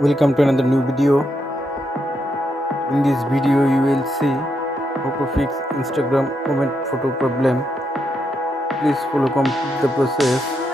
Welcome to another new video. In this video you will see how to fix Instagram comment photo problem. Please follow complete the process.